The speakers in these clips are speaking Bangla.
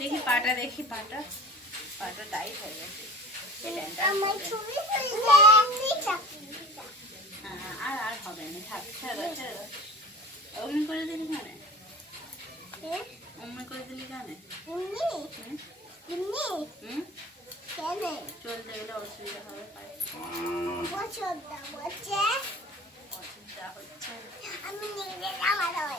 দেখি পাটা, দেখি পাটা, পাটা টাইট হয়ে গেছে। আর আর হবে না, থাক, ছেড়ে ছেড়ে। অমনি করে দিলি কেন? অমনি করে দিলি কেন? চলতে গেলে অসুবিধা হবে। আমি নিজে জামা দেওয়া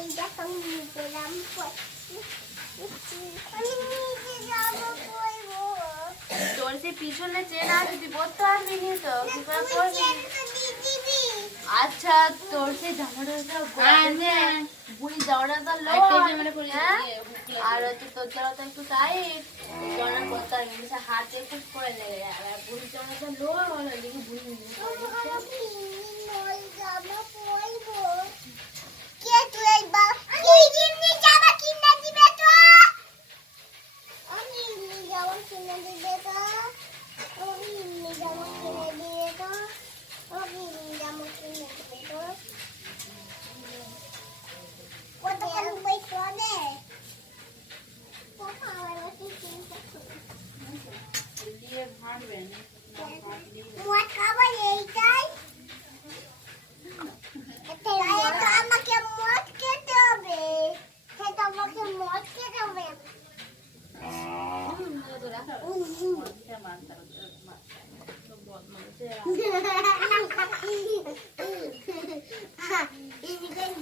এইটা তো নিজে দাম তোর যে পিছনে চেন আছে, তুই পরতে পারবি নি তো, কি করে পরবি? আচ্ছা, তোর সেই জামাটা বুড়ি জামাটা তো লো, আর হচ্ছে তোর জামাটা একটু টাইট, জামা পরতে পারবি না, হাতে একটু পরে লেগে যাবে। আর বুড়ির জামাটা লো, দেখি বুড়ি দিয়ে ভাঁড়বেন। আমাকে মদ খেতে হবে, আমাকে মদ খেতে হবে। মানতে